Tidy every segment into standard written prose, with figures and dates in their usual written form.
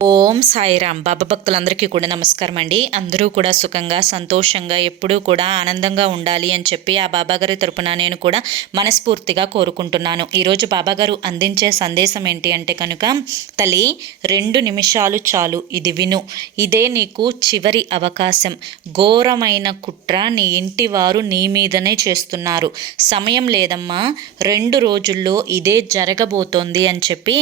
ఓం సాయిరామ్. బాబా భక్తులందరికీ కూడా నమస్కారం అండి. అందరూ కూడా సుఖంగా సంతోషంగా ఎప్పుడూ కూడా ఆనందంగా ఉండాలి అని చెప్పి ఆ బాబాగారి తరపున నేను కూడా మనస్ఫూర్తిగా కోరుకుంటున్నాను. ఈరోజు బాబాగారు అందించే సందేశం ఏంటి అంటే కనుక, తల్లి 2 నిమిషాలు చాలు, ఇది విను, ఇదే నీకు చివరి అవకాశం. ఘోరమైన కుట్ర నీ ఇంటి వారు నీ మీదనే చేస్తున్నారు. సమయం లేదమ్మా, 2 రోజుల్లో ఇదే జరగబోతోంది అని చెప్పి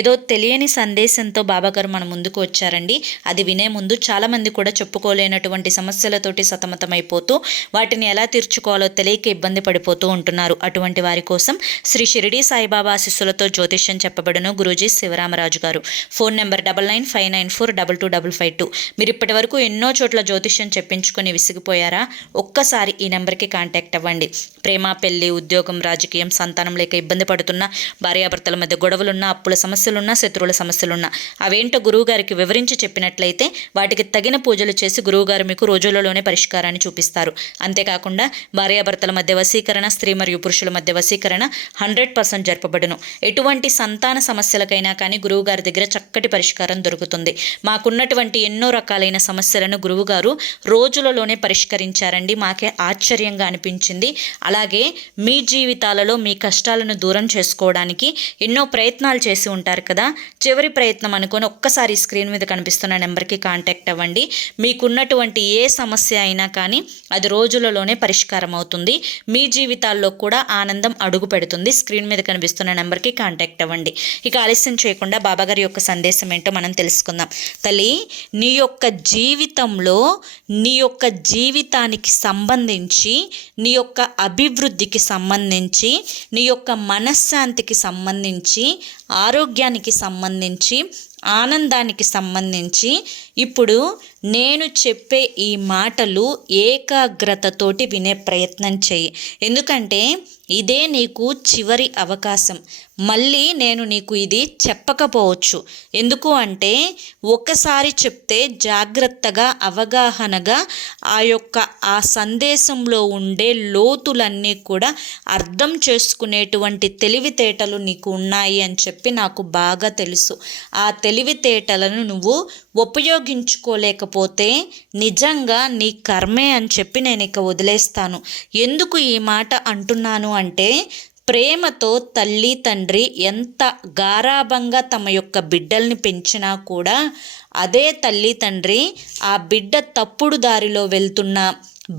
ఏదో తెలియని సందేశంతో బాబాగారు మన ముందుకు వచ్చారండి. అది వినే ముందు చాలామంది కూడా చెప్పుకోలేనటువంటి సమస్యలతోటి సతమతమైపోతూ వాటిని ఎలా తీర్చుకోవాలో తెలియక ఇబ్బంది పడిపోతూ ఉంటున్నారు. అటువంటి వారి కోసం శ్రీ షిరిడి సాయిబాబా ఆశీస్సులతో జ్యోతిష్యం చెప్పబడును గురూజీ శివరామరాజు గారు. Phone number 9959425552. మీరు ఇప్పటి వరకు ఎన్నో చోట్ల జ్యోతిష్యం చెప్పించుకొని విసిగిపోయారా? ఒక్కసారి ఈ నెంబర్కి కాంటాక్ట్ అవ్వండి. ప్రేమ, పెళ్లి, ఉద్యోగం, రాజకీయం, సంతానం లేక ఇబ్బంది పడుతున్న, భార్యాభర్తల మధ్య గొడవలున్నా, అప్పుల సమస్యలున్నా, శత్రువుల సమస్యలున్నా అవేంటో గురువుగారికి వివరించి చెప్పినట్లయితే వాటికి తగిన పూజలు చేసి గురువుగారు మీకు రోజులలోనే పరిష్కారాన్ని చూపిస్తారు. అంతేకాకుండా భార్యాభర్తల మధ్య వశీకరణ, స్త్రీ మరియు పురుషుల మధ్య వశీకరణ 100% జరపబడును. ఎటువంటి సంతాన సమస్యలకైనా కానీ గురువుగారి దగ్గర చక్కటి పరిష్కారం దొరుకుతుంది. మాకున్నటువంటి ఎన్నో రకాలైన సమస్యలను గురువుగారు రోజులలోనే పరిష్కరించారండి. మాకే ఆశ్చర్యంగా అనిపించింది. అలాగే మీ జీవితాలలో మీ కష్టాలను దూరం చేసుకోవడానికి ఎన్నో ప్రయత్నాలు చేసి ఉంటారు కదా. చివరి ప్రయత్నం అనుకొని ఒక్కసారి స్క్రీన్ మీద కనిపిస్తున్న నెంబర్కి కాంటాక్ట్ అవ్వండి. మీకున్నటువంటి ఏ సమస్య అయినా కానీ అది రోజులలోనే పరిష్కారం అవుతుంది. మీ జీవితాల్లో కూడా ఆనందం అడుగు పెడుతుంది. స్క్రీన్ మీద కనిపిస్తున్న నెంబర్కి కాంటాక్ట్ అవ్వండి. ఇక ఆలస్యం చేయకుండా బాబాగారి యొక్క సందేశం ఏంటో మనం తెలుసుకుందాం. తల్లి, నీ యొక్క జీవితంలో నీ యొక్క జీవితానికి సంబంధించి, నీ యొక్క అభివృద్ధికి సంబంధించి, నీ యొక్క మనశ్శాంతికి సంబంధించి, ఆరోగ్యానికి సంబంధించి, ఆనందానికి సంబంధించి ఇప్పుడు నేను చెప్పే ఈ మాటలు ఏకాగ్రతతోటి వినే ప్రయత్నం చేయి. ఎందుకంటే ఇదే నీకు చివరి అవకాశం. మళ్ళీ నేను నీకు ఇది చెప్పకపోవచ్చు. ఎందుకు అంటే ఒకసారి చెప్తే జాగ్రత్తగా అవగాహనగా ఆ సందేశంలో ఉండే లోతులన్నీ కూడా అర్థం చేసుకునేటువంటి తెలివితేటలు నీకు ఉన్నాయి అని చెప్పి నాకు బాగా తెలుసు. ఆ తెలివితేటలను నువ్వు ఉపయోగించుకోలేకపోతే నిజంగా నీ కర్మే అని చెప్పి నేను ఇక వదిలేస్తాను. ఎందుకు ఈ మాట అంటున్నాను అంటే, ప్రేమతో తల్లి తండ్రి ఎంత గారాబంగా తమ యొక్క బిడ్డల్ని పెంచినా కూడా అదే తల్లి తండ్రి ఆ బిడ్డ తప్పుడు దారిలో వెళ్తున్నా,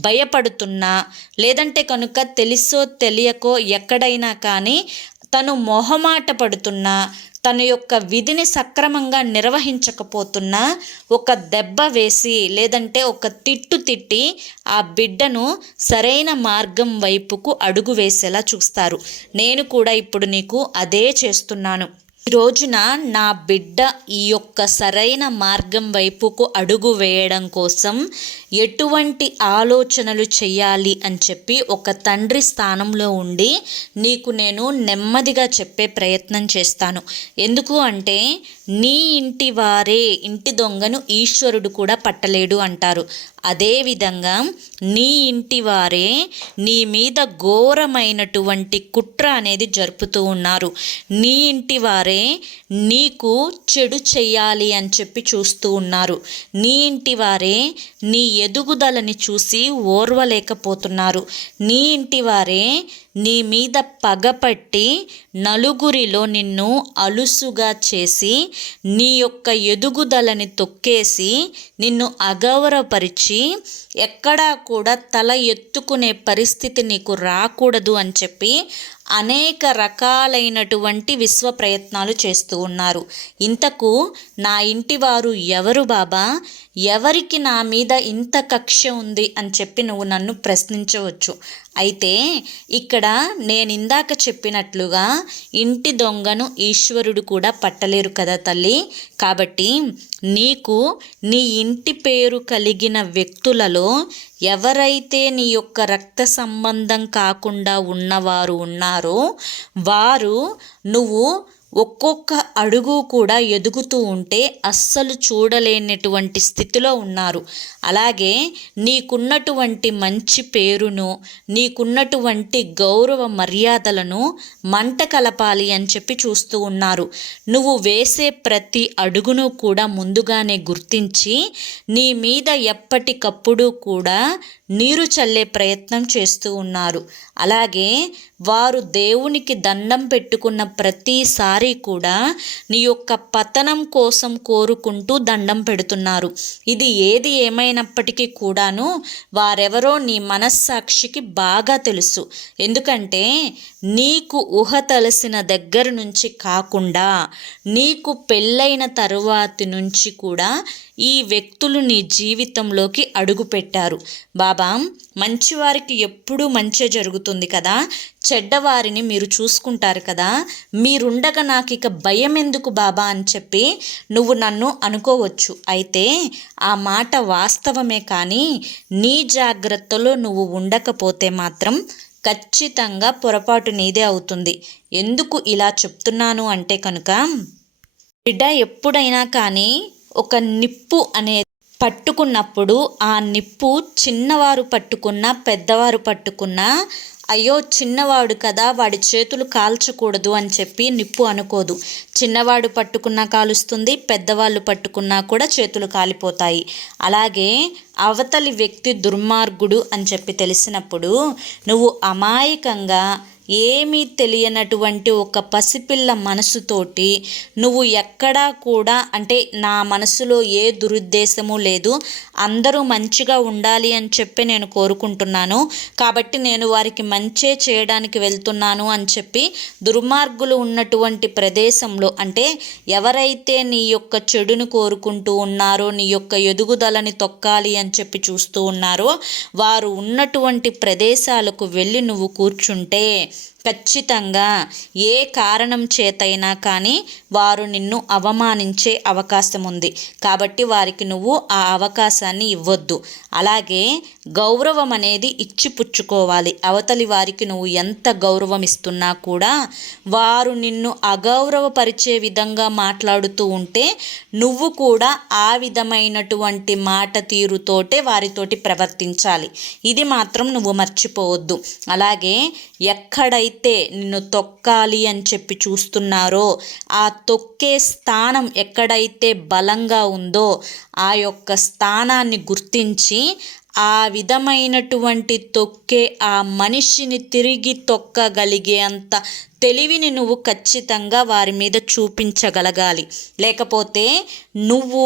భయపడుతున్నా, లేదంటే కనుక తెలుసో తెలియకో ఎక్కడైనా కానీ తను మొహమాట పడుతున్నా, తన యొక్క విధిని సక్రమంగా నిర్వహించకపోతున్నా ఒక దెబ్బ వేసి, లేదంటే ఒక తిట్టు తిట్టి ఆ బిడ్డను సరైన మార్గం వైపుకు అడుగు వేసేలా చూస్తారు. నేను కూడా ఇప్పుడు నీకు అదే చేస్తున్నాను. ఈ రోజున నా బిడ్డ ఈ యొక్క సరైన మార్గం వైపుకు అడుగు వేయడం కోసం ఎటువంటి ఆలోచనలు చేయాలి అని చెప్పి ఒక తండ్రి స్థానంలో ఉండి నీకు నేను నెమ్మదిగా చెప్పే ప్రయత్నం చేస్తాను. ఎందుకు అంటే నీ ఇంటి వారే ఇంటి దొంగను ఈశ్వరుడు కూడా పట్టలేడు అంటారు. అదేవిధంగా నీ ఇంటి వారే నీ మీద ఘోరమైనటువంటి కుట్ర అనేది జరుపుతూ ఉన్నారు. నీ ఇంటి వారే నీకు చెడు చెయ్యాలి అని చెప్పి చూస్తూ ఉన్నారు. నీ ఇంటి వారే నీ ఎదుగుదలని చూసి ఓర్వలేకపోతున్నారు. నీ ఇంటి వారే నీ మీద పగపట్టి నలుగురిలో నిన్ను అలుసుగా చేసి నీ యొక్క ఎదుగుదలని తొక్కేసి నిన్ను అగౌరవపరిచి ఎక్కడా కూడా తల ఎత్తుకునే పరిస్థితి నీకు రాకూడదు అని చెప్పి అనేక రకాలైనటువంటి విశ్వ ప్రయత్నాలు చేస్తూ ఉన్నారు. ఇంతకు నా ఇంటి వారు ఎవరు బాబా? ఎవరికి నా మీద ఇంత కక్ష ఉంది అని చెప్పి నువ్వు నన్ను ప్రశ్నించవచ్చు. అయితే ఇక్కడ నేను ఇందాక చెప్పినట్లుగా ఇంటి దొంగను ఈశ్వరుడు కూడా పట్టలేరు కదా తల్లి. కాబట్టి నీకు నీ ఇంటి పేరు కలిగిన వ్యక్తులలో ఎవరైతే నీ యొక్క రక్త సంబంధం కాకుండా ఉన్నవారు ఉన్నారో వారు నువ్వు ఒక్కొక్క అడుగు కూడా ఎదుగుతూ ఉంటే అస్సలు చూడలేనటువంటి స్థితిలో ఉన్నారు. అలాగే నీకున్నటువంటి మంచి పేరును, నీకున్నటువంటి గౌరవ మర్యాదలను మంట కలపాలి అని చెప్పి చూస్తూ ఉన్నారు. నువ్వు వేసే ప్రతి అడుగును కూడా ముందుగానే గుర్తించి నీ మీద ఎప్పటికప్పుడు కూడా నీరు చల్లే ప్రయత్నం చేస్తూ ఉన్నారు. అలాగే వారు దేవునికి దండం పెట్టుకున్న ప్రతిసారి కూడా నీ యొక్క పతనం కోసం కోరుకుంటూ దండం పెడుతున్నారు. ఇది ఏది ఏమైనప్పటికీ కూడాను వారెవరో నీ మనస్సాక్షికి బాగా తెలుసు. ఎందుకంటే నీకు ఊహ తెలిసిన దగ్గర నుంచి కాకుండా నీకు పెళ్ళైన తరువాతి నుంచి కూడా ఈ వ్యక్తులు నీ జీవితంలోకి అడుగుపెట్టారు. బాబా, మంచివారికి ఎప్పుడూ మంచి జరుగుతుంది కదా, చెడ్డవారిని మీరు చూసుకుంటారు కదా, మీరుండగా నాకు ఇక భయం ఎందుకు బాబా అని చెప్పి నువ్వు నన్ను అనుకోవచ్చు. అయితే ఆ మాట వాస్తవమే, కానీ నీ జాగ్రత్తలో నువ్వు ఉండకపోతే మాత్రం ఖచ్చితంగా పొరపాటు నీదే అవుతుంది. ఎందుకు ఇలా చెప్తున్నాను అంటే కనుక, బిడ్డ ఎప్పుడైనా కానీ ఒక నిప్పు అనేది పట్టుకున్నప్పుడు ఆ నిప్పు చిన్నవారు పట్టుకున్నా పెద్దవారు పట్టుకున్నా అయ్యో చిన్నవాడు కదా వాడి చేతులు కాల్చకూడదు అని చెప్పి నిప్పు అనుకోదు. చిన్నవాడు పట్టుకున్నా కాలుస్తుంది, పెద్దవాళ్ళు పట్టుకున్నా కూడా చేతులు కాలిపోతాయి. అలాగే అవతలి వ్యక్తి దుర్మార్గుడు అని చెప్పి తెలిసినప్పుడు నువ్వు అమాయకంగా ఏమీ తెలియనటువంటి ఒక పసిపిల్ల మనసుతోటి నువ్వు ఎక్కడా కూడా అంటే నా మనసులో ఏ దురుద్దేశము లేదు, అందరూ మంచిగా ఉండాలి అని చెప్పి నేను కోరుకుంటున్నాను, కాబట్టి నేను వారికి మంచే చేయడానికి వెళ్తున్నాను అని చెప్పి దుర్మార్గులు ఉన్నటువంటి ప్రదేశంలో అంటే ఎవరైతే నీ యొక్క చెడును కోరుకుంటూ ఉన్నారో, నీ యొక్క ఎదుగుదలని తొక్కాలి అని చెప్పి చూస్తూ ఉన్నారో వారు ఉన్నటువంటి ప్రదేశాలకు వెళ్ళి నువ్వు కూర్చుంటే ఖచ్చితంగా ఏ కారణం చేతైనా కానీ వారు నిన్ను అవమానించే అవకాశం ఉంది. కాబట్టి వారికి నువ్వు ఆ అవకాశాన్ని ఇవ్వొద్దు. అలాగే గౌరవం అనేది ఇచ్చిపుచ్చుకోవాలి. అవతలి వారికి నువ్వు ఎంత గౌరవం ఇస్తున్నా కూడా వారు నిన్ను అగౌరవపరిచే విధంగా మాట్లాడుతూ ఉంటే నువ్వు కూడా ఆ విధమైనటువంటి మాట తీరుతోటే వారితోటి ప్రవర్తించాలి. ఇది మాత్రం నువ్వు మర్చిపోవద్దు. అలాగే ఎక్కడైతే నిన్ను తొక్కాలి అని చెప్పి చూస్తున్నారో ఆ తొక్కే స్థానం ఎక్కడైతే బలంగా ఉందో ఆ యొక్క స్థానాన్ని గుర్తించి ఆ విధమైనటువంటి తొక్కే ఆ మనిషిని తిరిగి తొక్కగలిగే అంత తెలివిని నువ్వు ఖచ్చితంగా వారి మీద చూపించగలగాలి. లేకపోతే నువ్వు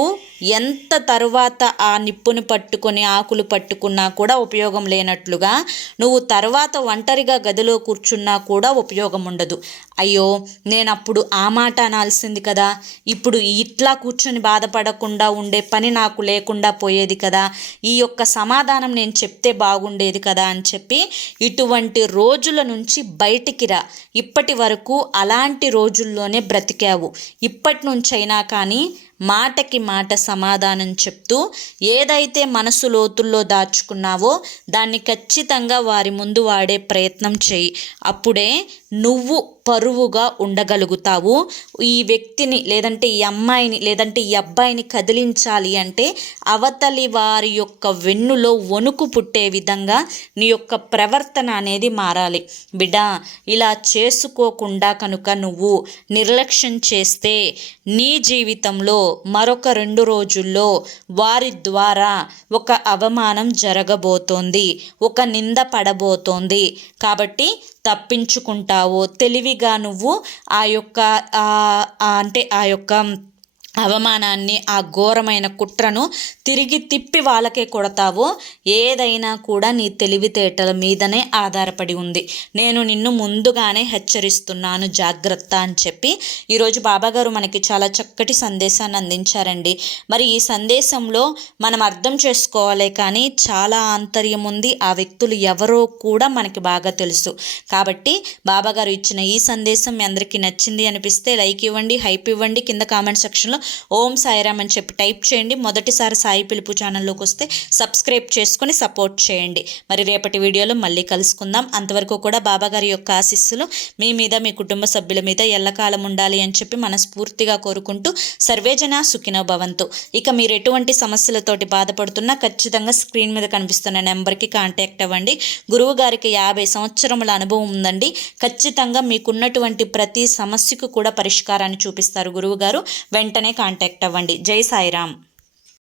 ఎంత తరువాత ఆ నిప్పును పట్టుకొని ఆకులు పట్టుకున్నా కూడా ఉపయోగం లేనట్లుగా, నువ్వు తర్వాత ఒంటరిగా గదిలో కూర్చున్నా కూడా ఉపయోగం ఉండదు. అయ్యో నేను అప్పుడు ఆ మాట అనాల్సింది కదా, ఇప్పుడు ఇట్లా కూర్చొని బాధపడకుండా ఉండే పని నాకు లేకుండా పోయేది కదా, ఈ యొక్క సమాధానం నేను చెప్తే బాగుండేది కదా అని చెప్పి ఇటువంటి రోజుల నుంచి బయటికి రా. ఇప్పటి వరకు అలాంటి రోజుల్లోనే బ్రతికావు. ఇప్పటి నుంచైనా కానీ మాటకి మాట సమాధానం చెప్తూ ఏదైతే మనసు లోతుల్లో దాచుకున్నావో దాన్ని ఖచ్చితంగా వారి ముందు వాడే ప్రయత్నం చేయి. అప్పుడే నువ్వు పరువుగా ఉండగలుగుతావు. ఈ వ్యక్తిని లేదంటే ఈ అమ్మాయిని లేదంటే ఈ అబ్బాయిని కదిలించాలి అంటే అవతలి వారి యొక్క వెన్నులో వణుకు పుట్టే విధంగా నీ యొక్క ప్రవర్తన అనేది మారాలి. బిడ్డ, ఇలా చేసుకోకుండా కనుక నువ్వు నిర్లక్ష్యం చేస్తే నీ జీవితంలో మరొక 2 రోజుల్లో వారి ద్వారా ఒక అవమానం జరగబోతోంది, ఒక నింద పడబోతోంది. కాబట్టి తప్పించుకుంటావో తెలివిగా నువ్వు ఆ యొక్క అవమానాన్ని, ఆ ఘోరమైన కుట్రను తిరిగి తిప్పి వాళ్ళకే కొడతావో ఏదైనా కూడా నీ తెలివితేటల మీదనే ఆధారపడి ఉంది. నేను నిన్ను ముందుగానే హెచ్చరిస్తున్నాను, జాగ్రత్త అని చెప్పి ఈరోజు బాబాగారు మనకి చాలా చక్కటి సందేశాన్ని అందించారండి. మరి ఈ సందేశంలో మనం అర్థం చేసుకోవాలే కానీ చాలా ఆంతర్యం ఉంది. ఆ వ్యక్తులు ఎవరో కూడా మనకి బాగా తెలుసు. కాబట్టి బాబాగారు ఇచ్చిన ఈ సందేశం మీ అందరికీ నచ్చింది అనిపిస్తే లైక్ ఇవ్వండి, హైప్ ఇవ్వండి. కింద కామెంట్ సెక్షన్లో ఓం సాయిరామ్ అని చెప్పి టైప్ చేయండి. మొదటిసారి సాయి పిలుపు ఛానల్లోకి వస్తే సబ్స్క్రైబ్ చేసుకొని సపోర్ట్ చేయండి. మరి రేపటి వీడియోలో మళ్ళీ కలుసుకుందాం. అంతవరకు కూడా బాబాగారి యొక్క ఆశీస్సులు మీ మీద, మీ కుటుంబ సభ్యుల మీద ఎల్లకాలం ఉండాలి అని చెప్పి మనస్ఫూర్తిగా కోరుకుంటూ సర్వేజన సుఖినో భవంతు. ఇక మీరు ఎటువంటి సమస్యలతోటి బాధపడుతున్నా ఖచ్చితంగా స్క్రీన్ మీద కనిపిస్తున్న నెంబర్కి కాంటాక్ట్ అవ్వండి. గురువు గారికి 50 సంవత్సరముల అనుభవం ఉందండి. ఖచ్చితంగా మీకున్నటువంటి ప్రతి సమస్యకు కూడా పరిష్కారాన్ని చూపిస్తారు గురువు గారు. వెంటనే కాంటాక్ట్ అవ్వండి. జై సాయిరామ్.